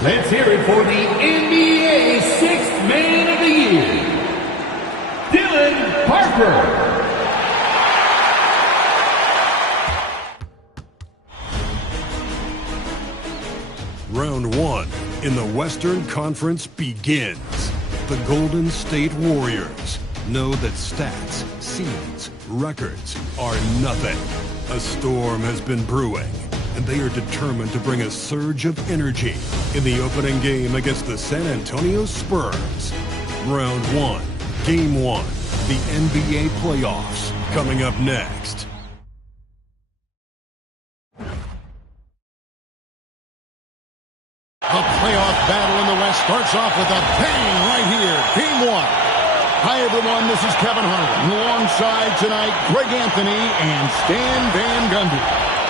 Let's hear it for the NBA Sixth Man of the Year, Dylan Harper. Round one in the Western Conference begins. The Golden State Warriors know that stats, seeds, records are nothing. A storm has been brewing, and they are determined to bring a surge of energy in the opening game against the San Antonio Spurs. Round one, game one, the NBA playoffs, coming up next. The playoff battle in the West starts off with a bang right here. Game one. Hi, everyone. This is Kevin Harlan. Alongside tonight, Greg Anthony and Stan Van Gundy.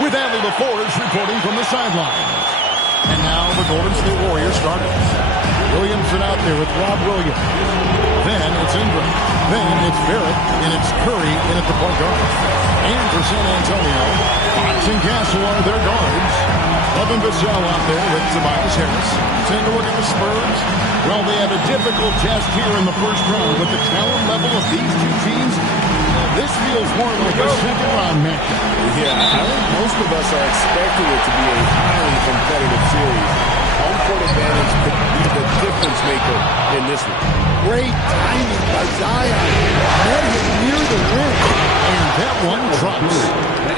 With Allie LaForge reporting from the sidelines. And now the Golden State Warriors starters. Williamson out there with Rob Williams. Then it's Ingram. Then it's Barrett. And it's Curry in at the point guard. And for San Antonio, Fox and Castle are their guards. Evan Vassell out there with Tobias Harris. Take a look at the Spurs. Well, they have a difficult test here in the first round with the talent level of these two teams. This feels more like a second-round matchup. Yeah, I think most of us are expecting it to be a highly competitive series. Home court advantage could be the difference maker in this one. Great timing by Zion. Met him near the rim. And that one drops.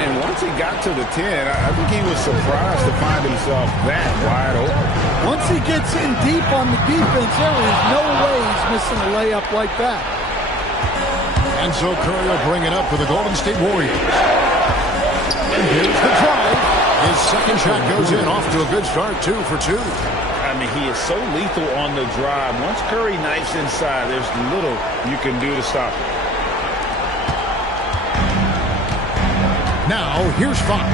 And once he got to the 10, I think he was surprised to find himself that wide open. Once he gets in deep on the defense, there is no way he's missing a layup like that. And so Curry will bring it up for the Golden State Warriors. And here's the drive. His second shot goes in, off to a good start, 2 for 2. I mean, he is so lethal on the drive. Once Curry knifes inside, there's little you can do to stop him. Now, here's Fox.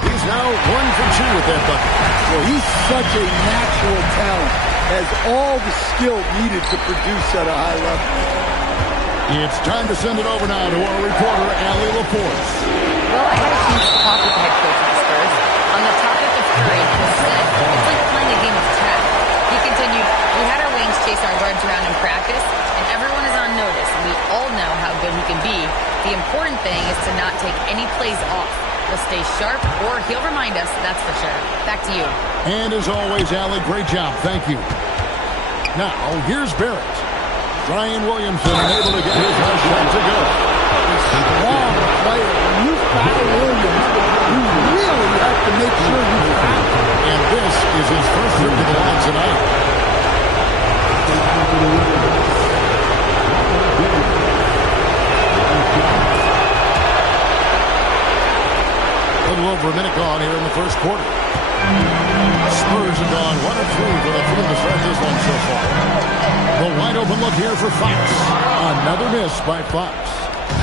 He's now 1 for 2 with that bucket. Well, he's such a natural talent. Has all the skill needed to produce at a high level. It's time to send it over now to our reporter, Allie LaForce. Well, I had a chance to talk with the head coach of the Spurs. On the topic of Curry, he said, it's like playing a game of tag. He continued, we had our wings chase our guards around in practice, and everyone is on notice, and we all know how good he can be. The important thing is to not take any plays off. He'll stay sharp, or he'll remind us, that's for sure. Back to you. And as always, Allie, great job. Thank you. Now, here's Barrett. Brian Williamson able to get his last shot to go. Long player. When you foul Williams, you really have to make sure you foul. And this is his first trip to the line tonight. A little over a minute gone here in the first quarter. Spurs have gone 1 of 3 for the field to start this one so far. The wide open look here for Fox. Another miss by Fox.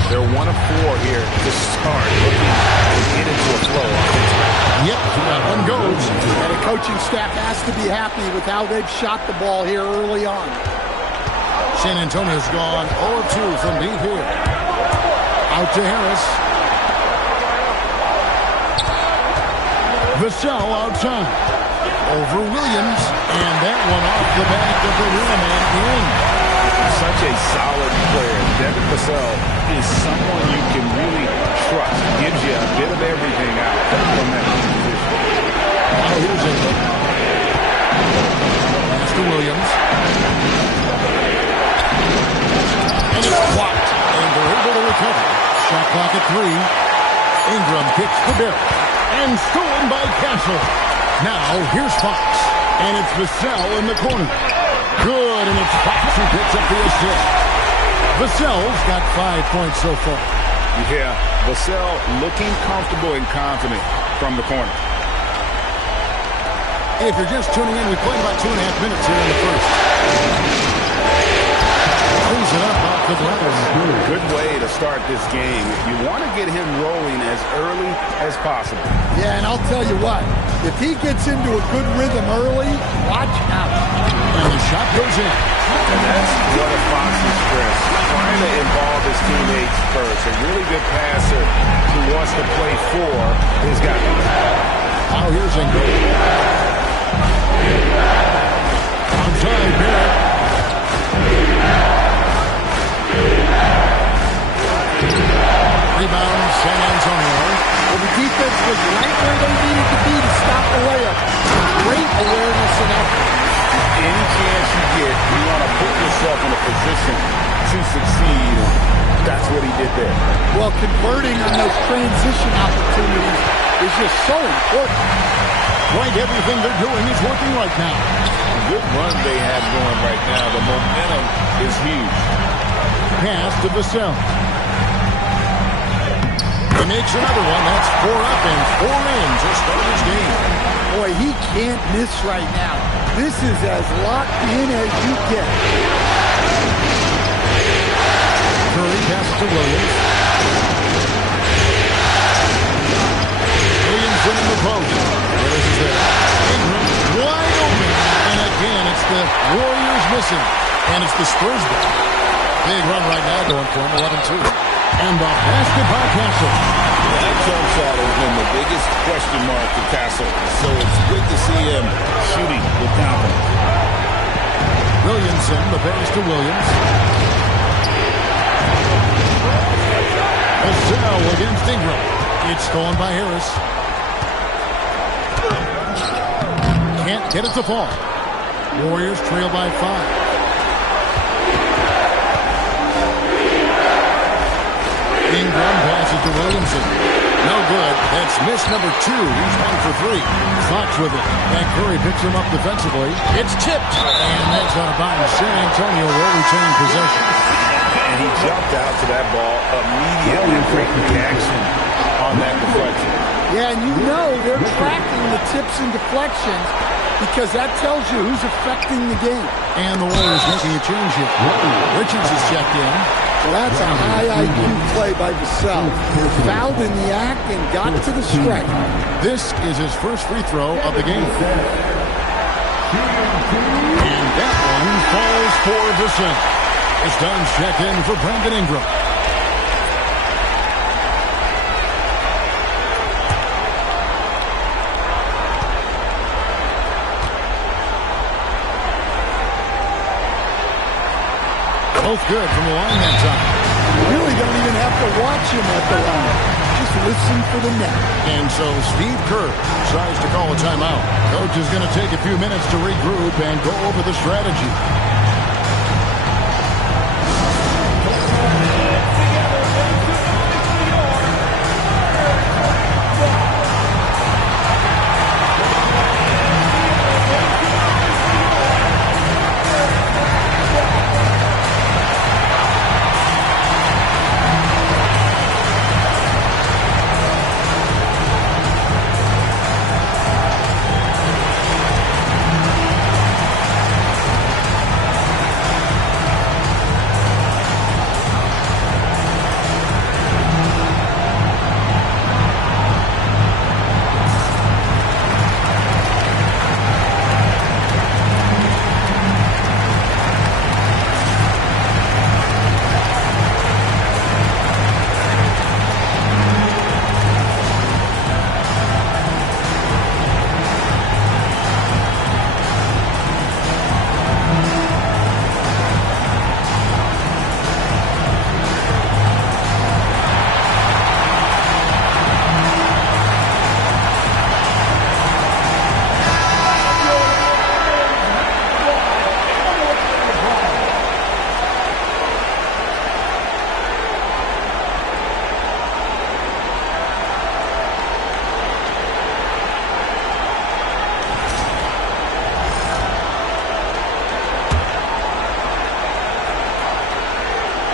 They're 1 of 4 here to start, looking to get into a flow. Yep, that one goes. And the coaching staff has to be happy with how they've shot the ball here early on. San Antonio's gone 0 of 2 from deep here. Out to Harris. Vassell outside. Over Williams. And that one off the back of the rim and in. Such a solid player. Devin Vassell is someone you can really trust. Gives you a bit of everything out from that position. Now here's Ingram. Pass to Williams. And it's blocked. And they're able to recover. Shot clock at 3. Ingram kicks to Barrett. And stolen by Castle. Now, here's Fox. And it's Vassell in the corner. Good, and it's Fox who picks up the assist. Vassell's got 5 points so far. Yeah, Vassell looking comfortable and confident from the corner. If you're just tuning in, we played about 2.5 minutes here in the first. Cleans it up off the glass. Good way to start this game. You want to get him rolling as early as possible. Yeah, and I'll tell you what. If he gets into a good rhythm early, watch out. And the shot goes in. And that's one of Fox's strengths. Trying to involve his teammates first. A really good passer who wants to play for his guy. Now here's Ingram. Onside, Barrett. Rebound, San Antonio. Well, the defense was right where they needed to be to stop the layup. Great awareness and effort. Any chance you get, you want to put yourself in a position to succeed. That's what he did there. Well, converting on those transition opportunities is just so important. Like everything they're doing is working right now. Good run they have going right now. The momentum is huge. Pass to Vassell. He makes another one. That's 4 up and 4 in to start his game. Boy, he can't miss right now. This is as locked in as you get. Curry passes to Williams. Williamson in the post. Willis is there. Ingram wide open. And again, it's the Warriors missing. And it's the Spurs ball. Big run right now going for him, 11-2. And the basket by Castle. That jump shot has been the biggest question mark for Castle. So it's good to see him shooting with confidence. Williamson, the pass to Williams. Vassell against Ingram. It's stolen by Harris. Can't get it to fall. Warriors trail by 5. Ingram passes to Williamson. No good. That's miss number 2. He's 1 for 3. Fox with it. And Curry picks him up defensively. It's tipped. And that's out of bounds. San Antonio will retain possession. And he jumped out to that ball immediately. Great reaction on that deflection. Yeah, and you know they're tracking the tips and deflections because that tells you who's affecting the game. And the Warriors making a change here. Richards is checked in. Well, that's a high IQ play by Vassell. Fouled in the act and got to the strike. This is his first free throw of the game. And that one falls for Vassell. It's Dunn's check in for Brandon Ingram. Both good from the line that time. You really don't even have to watch him at the line. Just listen for the net. And so Steve Kerr tries to call a timeout. Coach is going to take a few minutes to regroup and go over the strategy.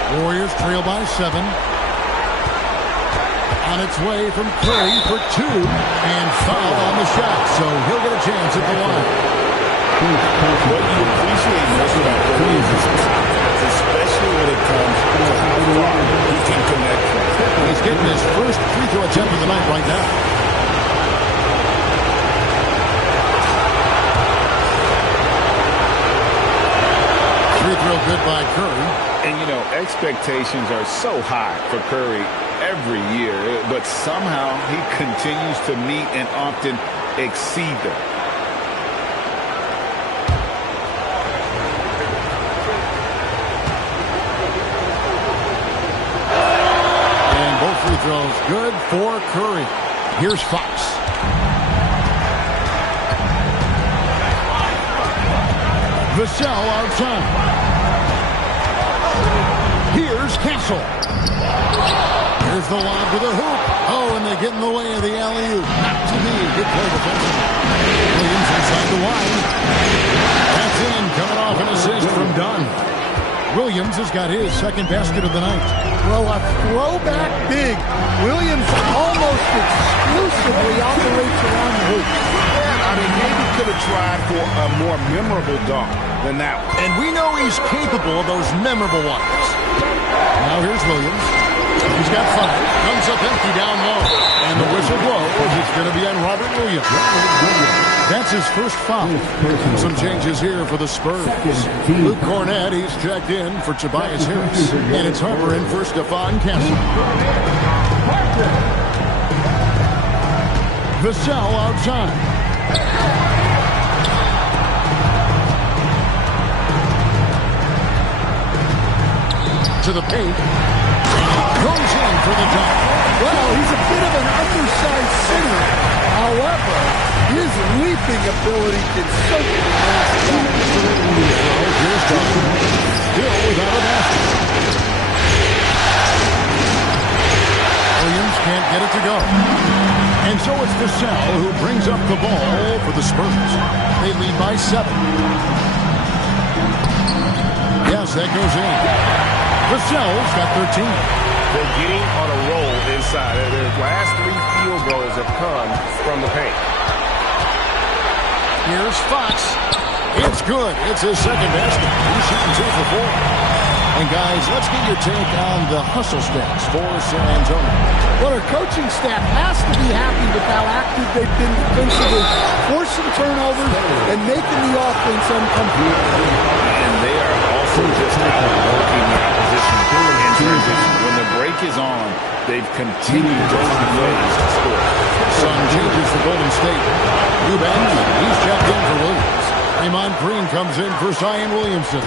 Warriors trail by 7. On its way from Curry for 2. And foul on the shot, so he'll get a chance at the line. What you appreciate most about Curry is his confidence, especially when it comes to how far he can connect from. He's getting his first free throw attempt of the night right now. Free throw good by Curry. And, you know, expectations are so high for Curry. every year, but somehow he continues to meet and often exceed them. And both free throws good for Curry. Here's Fox. Vassell outside. Here's Castle. Here's the lob to the hoop. Oh, and they get in the way of the alley-oop. Not to me. Good play defensively. Williams inside the line. That's in. Coming off an assist from Dunn. Williams has got his second basket of the night. Well, a throwback big. Williams almost exclusively operates around the hoop. I mean, maybe could have tried for a more memorable dunk than that one. And we know he's capable of those memorable ones. Now here's Williams. He's got 5. Comes up empty down low. And the whistle blows. It's going to be on Robert Williams. That's his first foul. Some changes here for the Spurs. Luke Cornett, he's checked in for Tobias Harris. And it's Harper in for Stephon Castle. Vassell outside. To the paint. Goes in for the dunk. Well, he's a bit of an undersized center. However, his leaping ability can certainly last down. Here's Dunn. Still without a basket. Williams can't get it to go. And so it's Vassell who brings up the ball for the Spurs. They lead by 7. Yes, that goes in. Vassell's got 13. They're getting on a roll inside. Their last 3 field goals have come from the paint. Here's Fox. It's good. It's his second basket. He's shooting 2 for 4. And guys, let's get your take on the hustle stats for San Antonio. Well, our coaching staff has to be happy with how active they've been defensively, forcing turnovers and making the offense uncomfortable. And they are also just outworking the opposition in transition. When the break is on, they've continued to find ways to score. Some changes for Golden State. Eubanks, he's checked in for Williams. Draymond Green comes in for Zion Williamson.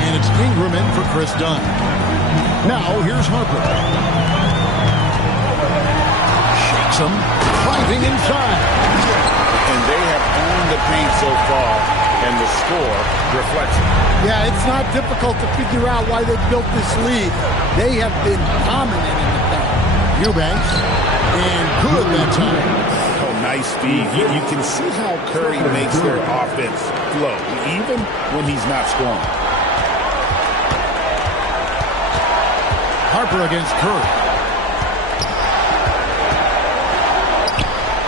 And it's Ingram in for Chris Dunn. Now, here's Harper. Shakes him, driving inside. And they have owned the paint so far, and the score reflects it. Yeah, it's not difficult to figure out why they built this lead. They have been dominant in the paint. Eubanks, and good that time. Oh, nice speed. You can see how Curry makes their offense flow, even when he's not scoring. Harper against Curry.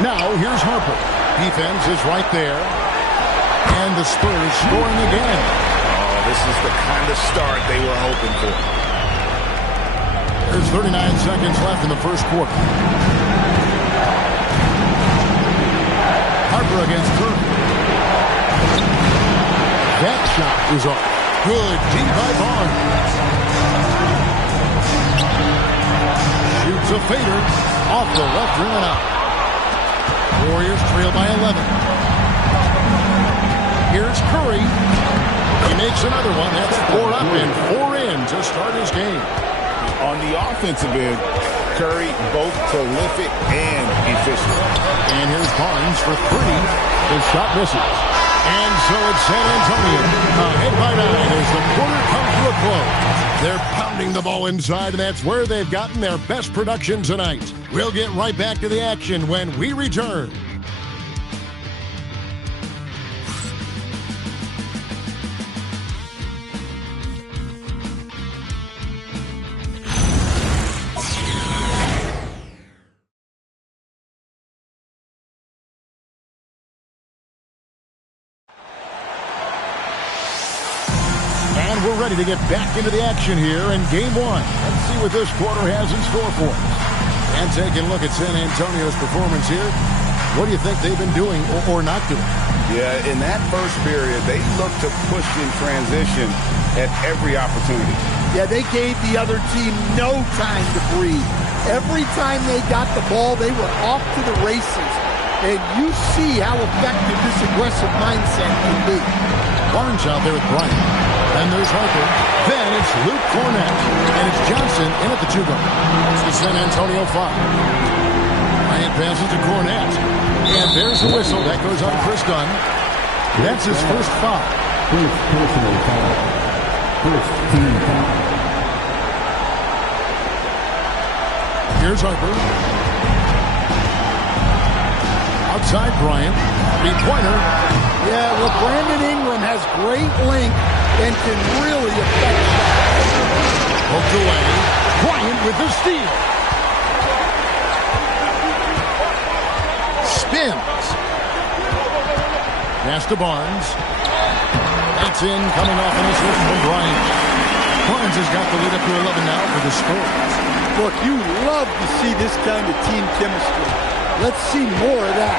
Now, here's Harper. Defense is right there. And the Spurs scoring again. Oh, this is the kind of start they were hoping for. There's 39 seconds left in the first quarter. Harper against Curry. That shot is off. Good deep by Barnes. Shoots a fader off the left rim and out. Warriors trail by 11. Here's Curry. He makes another one. That's 4 up and 4 in to start his game. On the offensive end, Curry both prolific and efficient. And here's Barnes for 3. His shot misses. And so it's San Antonio ahead by 9 as the quarter comes to a close. They're pounding the ball inside, and that's where they've gotten their best production tonight. We'll get right back to the action when we return. We're ready to get back into the action here in Game 1. Let's see what this quarter has in store for us. And taking a look at San Antonio's performance here, what do you think they've been doing or not doing? Yeah, in that first period, they looked to push in transition at every opportunity. Yeah, they gave the other team no time to breathe. Every time they got the ball, they were off to the races. And you see how effective this aggressive mindset can be. Barnes out there with Bryant. And there's Harper. Then it's Luke Cornett. And it's Johnson in at the 2-guard. It's the San Antonio 5. Bryant passes to Cornett. And there's the whistle. That goes on Chris Dunn. That's his first foul. First personal foul. First team foul. Here's Harper. Outside Bryant. Three-pointer. Yeah, well, Brandon Ingram has great length and can really affect shots. Poked away. Bryant with the steal. Spins. Pass to Barnes. That's in, coming off an assist from Bryant. Barnes has got the lead up to 11 now for the Spurs. Look, you love to see this kind of team chemistry. Let's see more of that.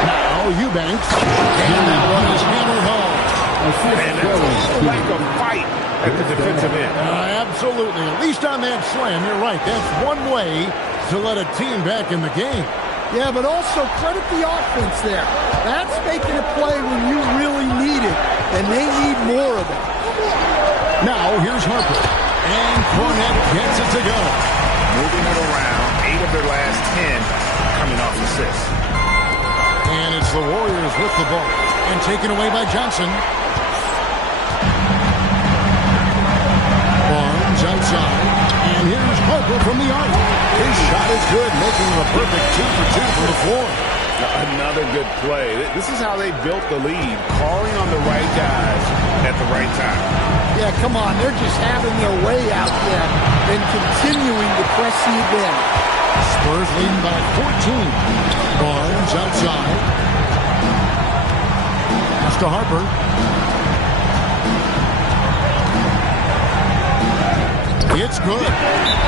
Now Eubanks. And that one is hammered home. And that's like a fight at the defensive end. Absolutely. At least on that slam, you're right. That's one way to let a team back in the game. Yeah, but also credit the offense there. That's making a play when you really need it, and they need more of it. Now, here's Harper. And Cornett gets it to go. Moving it around, 8 of their last 10 coming off assists. And it's the Warriors with the ball. And taken away by Johnson. Barnes outside. And here's Harper from the arc. His shot is good, making him a perfect 2 for 2 from the floor. Another good play. This is how they built the lead, calling on the right guys at the right time. Yeah, come on. They're just having their way out there and continuing to press the advantage. Spurs leading by 14. Barnes outside. Pass to Harper. It's good.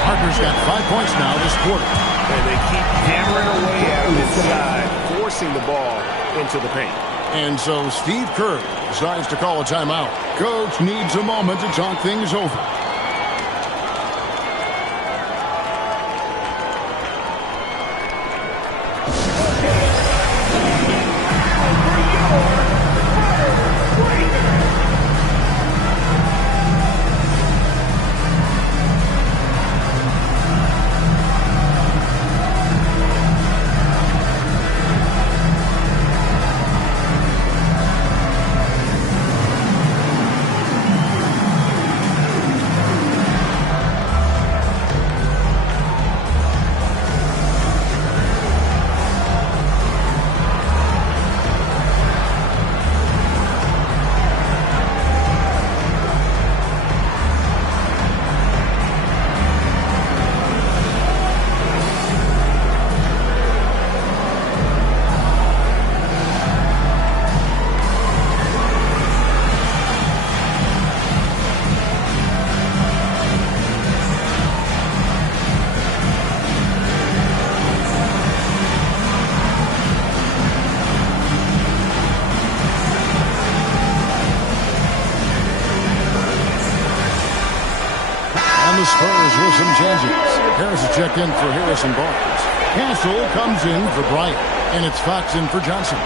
Harper's got 5 points now this quarter. And they keep hammering away at him inside, forcing the ball into the paint. And so Steve Kerr decides to call a timeout. Coach needs a moment to talk things over. The Spurs with some changes. Harris is checked in for Harrison Barnes. Castle comes in for Bryant. And it's Fox in for Johnson.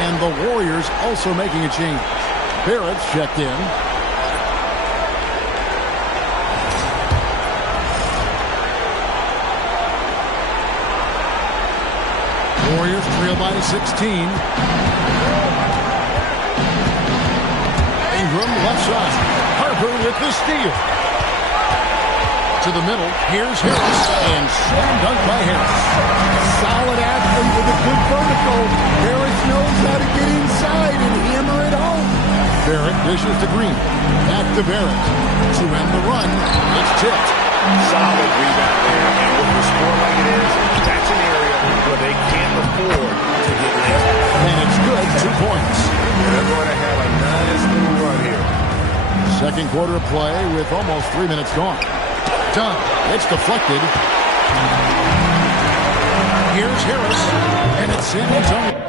And the Warriors also making a change. Barrett's checked in. Warriors trail by 16. Ingram left side. Harper with the steal. To the middle, here's Harris, and slam dunk by Harris. Solid athlete with a good vertical. Harris knows how to get inside and hammer it home. Barrett dishes to Green. Back to Barrett. To end the run, it's tipped. Solid rebound there, and with the score like it is, that's an area where they can't afford to get lazy. And it's good, 2 points. They're going to have a nice little run here. Second quarter of play with almost 3 minutes gone. Done. It's deflected. Here's Harris, and it's San Antonio.